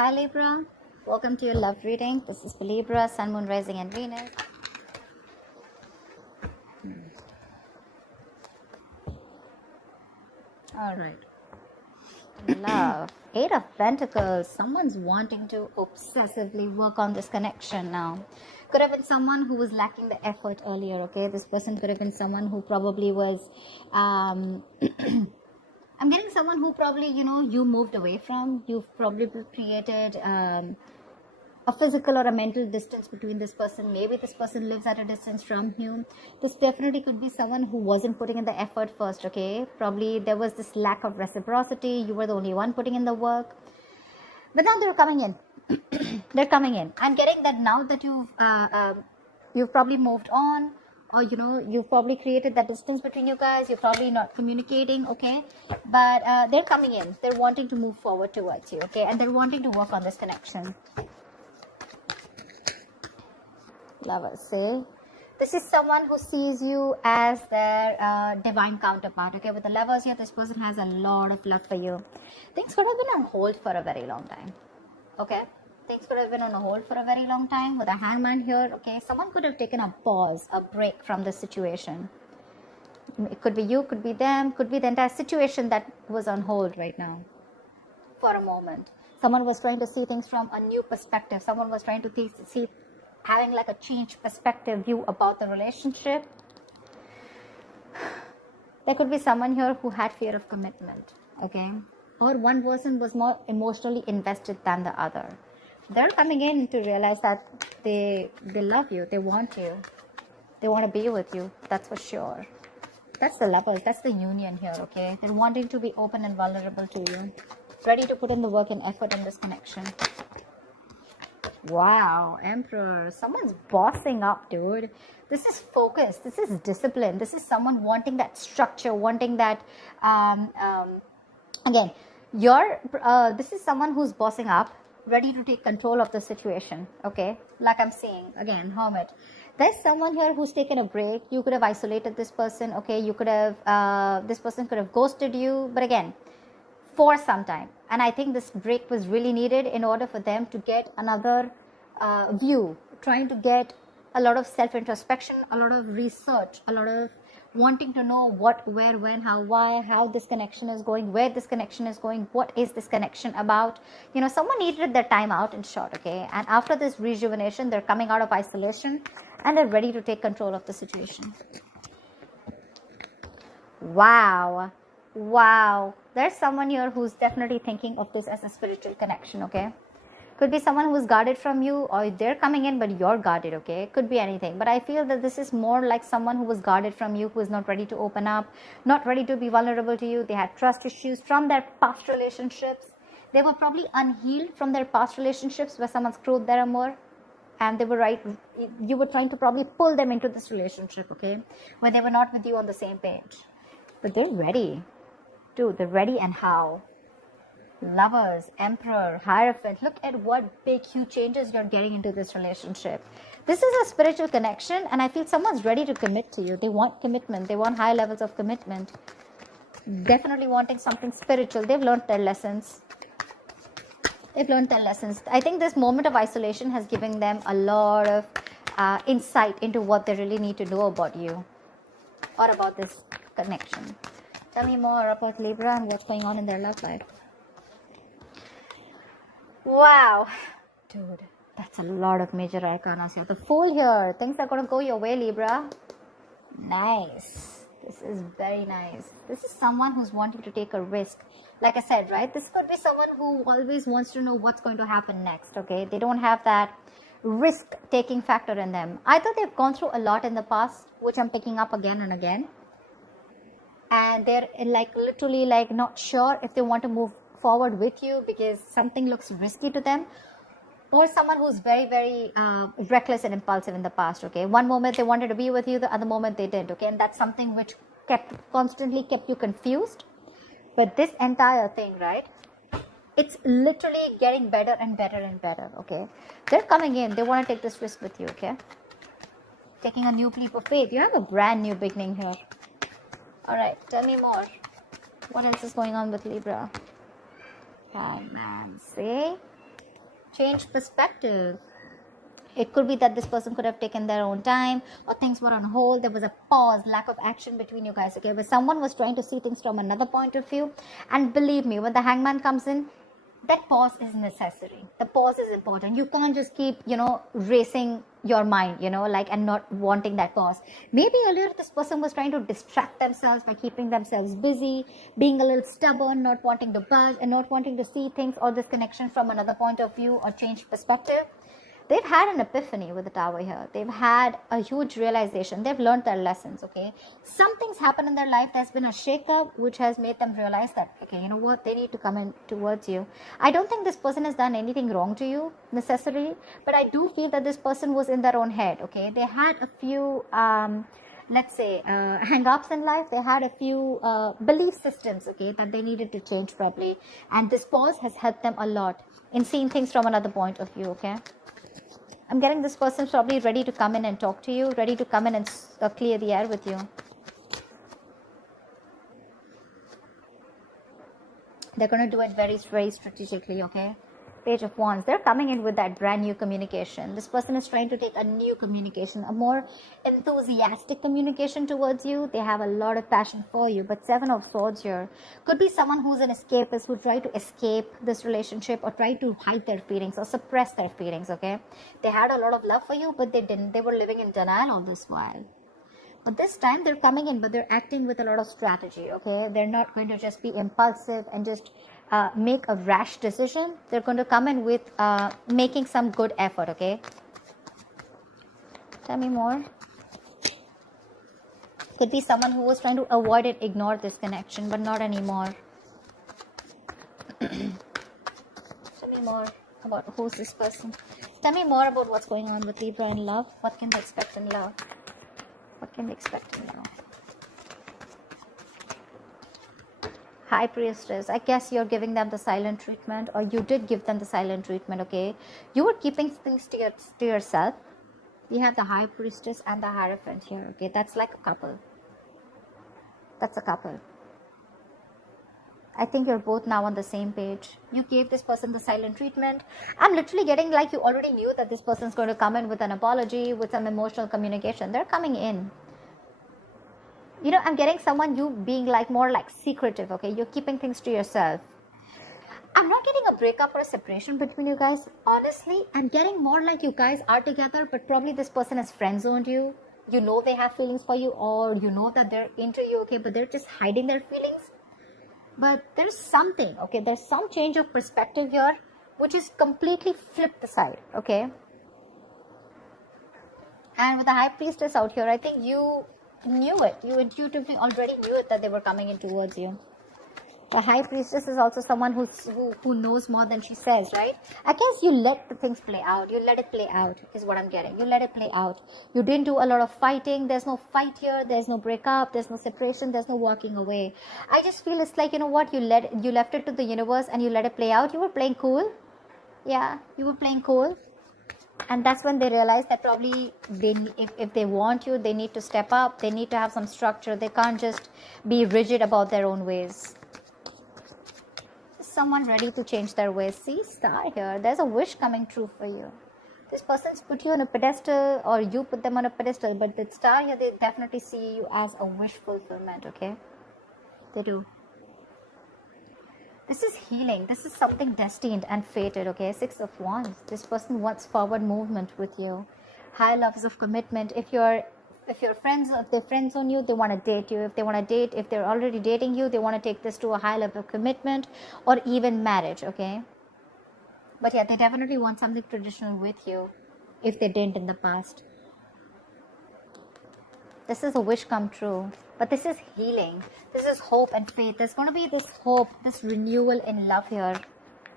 Hi Libra, welcome to your love reading. This is for Libra, Sun, Moon, Rising and Venus. Alright. Love. Eight of Pentacles. Someone's wanting to obsessively work on this connection now. Could have been someone who was lacking the effort earlier, okay? This person could have been someone who probably was... I'm getting someone who probably, you moved away from. You've probably created a physical or a mental distance between this person. Maybe this person lives at a distance from you. This definitely could be someone who wasn't putting in the effort first, okay? Probably there was this lack of reciprocity. You were the only one putting in the work. But now they're coming in. They're coming in. I'm getting that now that you've probably moved on, or you've probably created that distance between you guys. You're probably not communicating, okay? But they're coming in. They're wanting to move forward towards you, okay? And they're wanting to work on this connection. Lovers, see? This is someone who sees you as their divine counterpart, okay? With the Lovers here, this person has a lot of love for you. Things could have been on hold for a very long time, okay? Things could have been on hold for a very long time. With a Hangman here, okay? Someone could have taken a pause, a break from the situation. It could be you, could be them, could be the entire situation that was on hold right now. For a moment. Someone was trying to see things from a new perspective. Someone was trying to see having like a changed perspective view about the relationship. There could be someone here who had fear of commitment, okay? Or one person was more emotionally invested than the other. They're coming in to realize that they love you, they want you, they want to be with you, that's for sure. That's the Lovers, that's the union here, okay? They're wanting to be open and vulnerable to you, ready to put in the work and effort in this connection. Wow, Emperor. Someone's bossing up, dude. This is focus. This is discipline. This is someone wanting that structure, wanting that... again, this is someone who's bossing up, ready to take control of the situation, okay? Like I'm saying, again, Hermit. There's someone here who's taken a break. You could have isolated this person, okay? You could have... this person could have ghosted you. But again, for some time. And I think this break was really needed in order for them to get another view, trying to get a lot of self-introspection, a lot of research, a lot of wanting to know what, where, when, how, why, how this connection is going, where this connection is going, what is this connection about. Someone needed their time out in short, okay? And after this rejuvenation, they're coming out of isolation and they're ready to take control of the situation. Wow. Wow, there's someone here who's definitely thinking of this as a spiritual connection, okay? Could be someone who's guarded from you, or they're coming in but you're guarded, okay? Could be anything, but I feel that this is more like someone who was guarded from you, who is not ready to open up, not ready to be vulnerable to you. They had trust issues from their past relationships. They were probably unhealed from their past relationships where someone screwed their amour, and they were right. You were trying to probably pull them into this relationship, okay? Where they were not with you on the same page. But they're ready. Dude, they're ready, and how? Lovers, Emperor, Hierophant. Look at what big, huge changes you're getting into this relationship. This is a spiritual connection, and I feel someone's ready to commit to you. They want commitment. They want high levels of commitment. Definitely wanting something spiritual. They've learned their lessons. They've learned their lessons. I think this moment of isolation has given them a lot of insight into what they really need to know about you or about this connection. Tell me more about Libra and what's going on in their love life. Wow. Dude, that's a lot of major arcana here. The Fool here. Things are going to go your way, Libra. Nice. This is very nice. This is someone who's wanting to take a risk. Like I said, right? This could be someone who always wants to know what's going to happen next, okay? They don't have that risk-taking factor in them. Either they've gone through a lot in the past, which I'm picking up again and again. And they're literally not sure if they want to move forward with you because something looks risky to them, or someone who's very, very reckless and impulsive in the past, okay? One moment they wanted to be with you, the other moment they didn't, okay? And that's something which constantly kept you confused. But this entire thing, right? It's literally getting better and better and better, okay? They're coming in. They want to take this risk with you, okay? Taking a new leap of faith. You have a brand new beginning here. Alright, tell me more. What else is going on with Libra? Hangman, see? change perspective. It could be that this person could have taken their own time, or things were on hold. There was a pause, lack of action between you guys, okay? But someone was trying to see things from another point of view. And believe me, when the hangman comes in, that pause is necessary. The pause is important. You can't just keep, racing your mind, and not wanting that pause. Maybe earlier this person was trying to distract themselves by keeping themselves busy, being a little stubborn, not wanting to budge, and not wanting to see things or this connection from another point of view or change perspective. They've had an epiphany with the Tower here. They've had a huge realization. They've learned their lessons, okay? Something's happened in their life. There's been a shakeup which has made them realize that, okay, you know what? They need to come in towards you. I don't think this person has done anything wrong to you, necessarily. But I do feel that this person was in their own head, okay? They had a few, hang-ups in life. They had a few belief systems, okay, that they needed to change probably. And this pause has helped them a lot in seeing things from another point of view, okay? I'm getting this person's probably ready to come in and talk to you, ready to come in and clear the air with you. They're going to do it very, very strategically, okay? Page of Wands. They're coming in with that brand new communication. This person is trying to take a new communication, a more enthusiastic communication towards you. They have a lot of passion for you. But Seven of Swords here could be someone who's an escapist, who tried to escape this relationship or try to hide their feelings or suppress their feelings, okay? They had a lot of love for you, but they didn't. They were living in denial all this while. But this time they're coming in, but they're acting with a lot of strategy, okay? They're not going to just be impulsive and just make a rash decision. They're going to come in with making some good effort, okay? Tell me more. Could be someone who was trying to avoid it, ignore this connection, but not anymore. Tell me more about who's this person. Tell me more about what's going on with Libra in love. What can they expect in love? What can they expect in love? High Priestess. I guess you're giving them the silent treatment, or you did give them the silent treatment, okay? You were keeping things to yourself. We have the High Priestess and the Hierophant here, okay? That's like a couple. That's a couple. I think you're both now on the same page. You gave this person the silent treatment. I'm literally getting like you already knew that this person's going to come in with an apology, with some emotional communication. They're coming in. I'm getting someone, you being like more like secretive, okay? You're keeping things to yourself. I'm not getting a breakup or a separation between you guys. Honestly, I'm getting more like you guys are together, but probably this person has friend-zoned you. You know they have feelings for you, or you know that they're into you, okay? But they're just hiding their feelings. But there's something, okay? There's some change of perspective here, which is completely flipped the side, okay? And with the High Priestess out here, I think you knew it. You intuitively already knew it that they were coming in towards you. The High Priestess is also someone who knows more than she says, right? I guess you let the things play out. You let it play out is what I'm getting. You let it play out. You didn't do a lot of fighting. There's no fight here. There's no breakup. There's no separation. There's no walking away. I just feel it's like, you know what? You left it to the universe and you let it play out. You were playing cool. Yeah, you were playing cool. And that's when they realize that probably if they want you, they need to step up. They need to have some structure. They can't just be rigid about their own ways. Someone ready to change their ways. See, Star here. There's a wish coming true for you. This person's put you on a pedestal, or you put them on a pedestal. But the Star here, they definitely see you as a wish fulfillment, okay? They do. This is healing. This is something destined and fated, okay? Six of Wands. This person wants forward movement with you. High levels of commitment. If they're friends on you, they want to date you. If they want to date, if they're already dating you, they want to take this to a high level of commitment or even marriage, okay? But yeah, they definitely want something traditional with you if they didn't in the past. This is a wish come true. But this is healing. This is hope and faith. There's going to be this hope, this renewal in love here.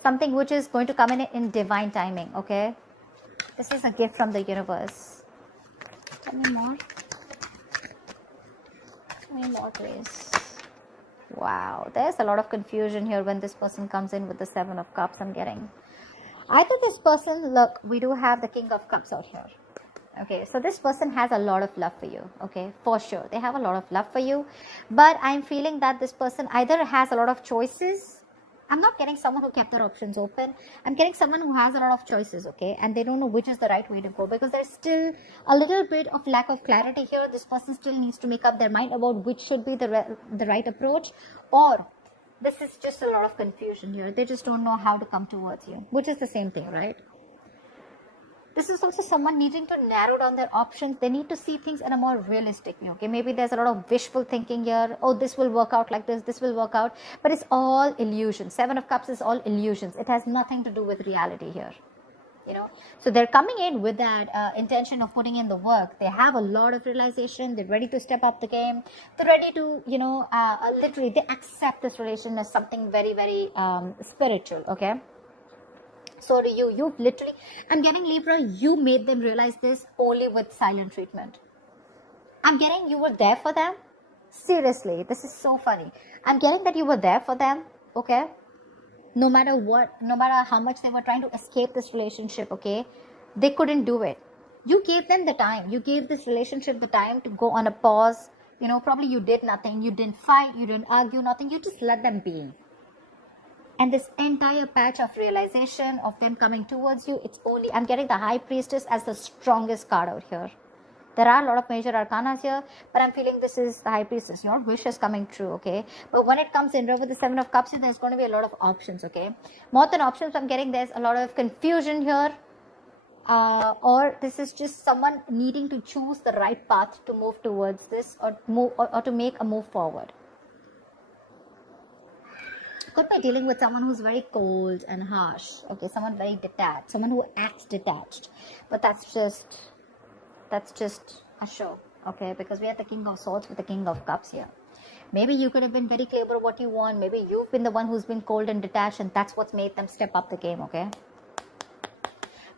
Something which is going to come in divine timing, okay? This is a gift from the universe. Tell me more. Tell me more, please. Wow. There's a lot of confusion here when this person comes in with the Seven of Cups I'm getting. Either this person, look, we do have the King of Cups out here. Okay, so this person has a lot of love for you, okay, for sure. They have a lot of love for you, but I'm feeling that this person either has a lot of choices I'm not getting someone who kept their options open. I'm getting someone who has a lot of choices, okay? And they don't know which is the right way to go, because there's still a little bit of lack of clarity here. This person still needs to make up their mind about which should be the right approach, or this is just a lot of confusion here. They just don't know how to come towards you, which is the same thing, right? This is also someone needing to narrow down their options. They need to see things in a more realistic way, okay? Maybe there's a lot of wishful thinking here. Oh, this will work out like this will work out. But it's all illusion. Seven of Cups is all illusions. It has nothing to do with reality here, you know? So they're coming in with that intention of putting in the work. They have a lot of realization. They're ready to step up the game. They're ready to, you know, literally, they accept this relation as something very, very spiritual, okay? So do you. You've literally, I'm getting Libra, you made them realize this only with silent treatment. I'm getting you were there for them. Seriously, this is so funny. I'm getting that you were there for them, okay? No matter what, no matter how much they were trying to escape this relationship, okay? They couldn't do it. You gave them the time. You gave this relationship the time to go on a pause. You know, probably you did nothing. You didn't fight. You didn't argue, nothing. You just let them be. And this entire patch of realization of them coming towards you, it's only, I'm getting the High Priestess as the strongest card out here. There are a lot of major arcanas here, but I'm feeling this is the High Priestess. Your wish is coming true, okay? But when it comes in with the Seven of Cups, there's going to be a lot of options, okay? More than options, I'm getting there's a lot of confusion here. Or this is just someone needing to choose the right path to move towards this, or to make a move forward. Could be dealing with someone who's very cold and harsh, okay? Someone very detached, someone who acts detached. But that's just a show, okay? Because we have the King of Swords with the King of Cups here. Maybe you could have been very clear about what you want. Maybe you've been the one who's been cold and detached, and that's what's made them step up the game, okay?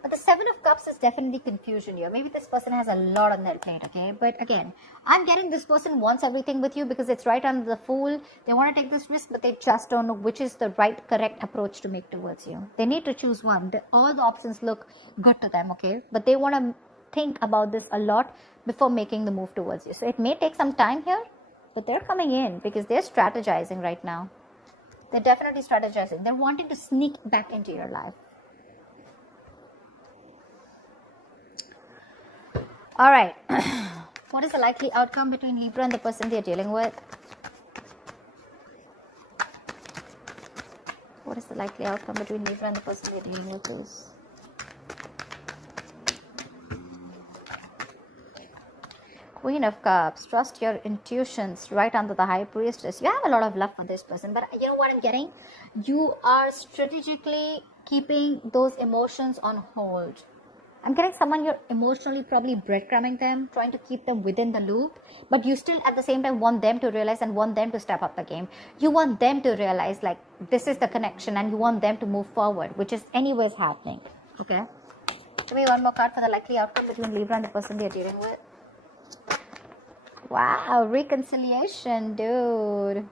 But the Seven of Cups is definitely confusion here. Maybe this person has a lot on their plate, okay? But again, I'm getting this person wants everything with you because it's right under the Fool. They want to take this risk, but they just don't know which is the right, correct approach to make towards you. They need to choose one. All the options look good to them, okay? But they want to think about this a lot before making the move towards you. So it may take some time here, but they're coming in because they're strategizing right now. They're definitely strategizing. They're wanting to sneak back into your life. All right. What is the likely outcome between Libra and the person they're dealing with? What is the likely outcome between Libra and the person they're dealing with, please? Queen of Cups. Trust your intuitions, right under the High Priestess. You have a lot of love for this person, but you know what I'm getting? You are strategically keeping those emotions on hold. I'm getting someone you're emotionally probably breadcrumbing them, trying to keep them within the loop, but you still at the same time want them to realize and want them to step up the game. You want them to realize like this is the connection, and you want them to move forward, which is anyways happening. Okay? Give me one more card for the likely outcome between Libra and the person they're dealing with. Wow, reconciliation, dude.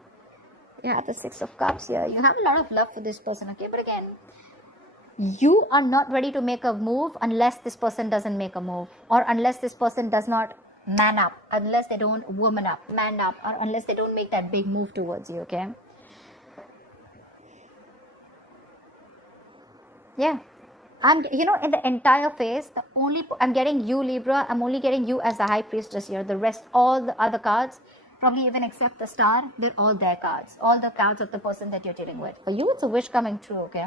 You have the Six of Cups here. You have a lot of love for this person, okay? But again, you are not ready to make a move unless this person doesn't make a move, or unless this person does not man up, unless they don't woman up, man up, or unless they don't make that big move towards you, okay? Yeah. And you know, in the entire phase, I'm getting you, Libra, I'm only getting you as the High Priestess here. The rest, all the other cards, probably even except the Star, they're all their cards. All the cards of the person that you're dealing with. For you, it's a wish coming true, okay?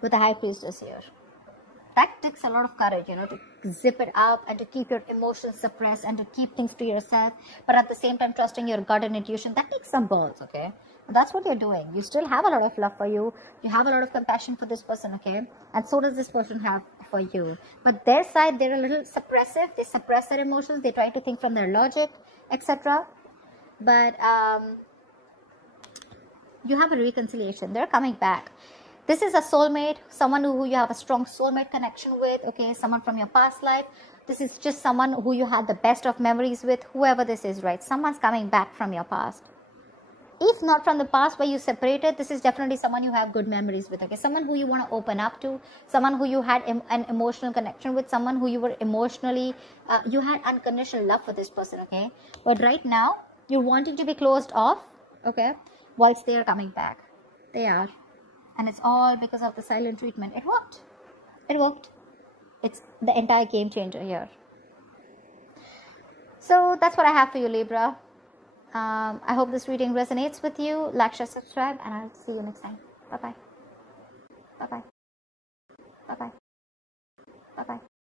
With the High Priestess here. That takes a lot of courage, you know, to zip it up and to keep your emotions suppressed and to keep things to yourself, but at the same time trusting your gut and intuition. That takes some balls, okay? But that's what you're doing. You still have a lot of love for you. You have a lot of compassion for this person, okay? And so does this person have for you. But their side, they're a little suppressive. They suppress their emotions. They try to think from their logic, etc. But you have a reconciliation. They're coming back. This is a soulmate, someone who you have a strong soulmate connection with, okay, someone from your past life. This is just someone who you had the best of memories with, whoever this is, right? Someone's coming back from your past. If not from the past where you separated, this is definitely someone you have good memories with, okay? Someone who you want to open up to, someone who you had an emotional connection with, someone who you were emotionally, you had unconditional love for this person, okay? But right now, you're wanting to be closed off, okay? whilst they are coming back. They are. And it's all because of the silent treatment. It worked. It worked. It's the entire game changer here. So that's what I have for you, Libra. I hope this reading resonates with you. Like, share, subscribe, and I'll see you next time. Bye-bye. Bye-bye. Bye-bye. Bye-bye.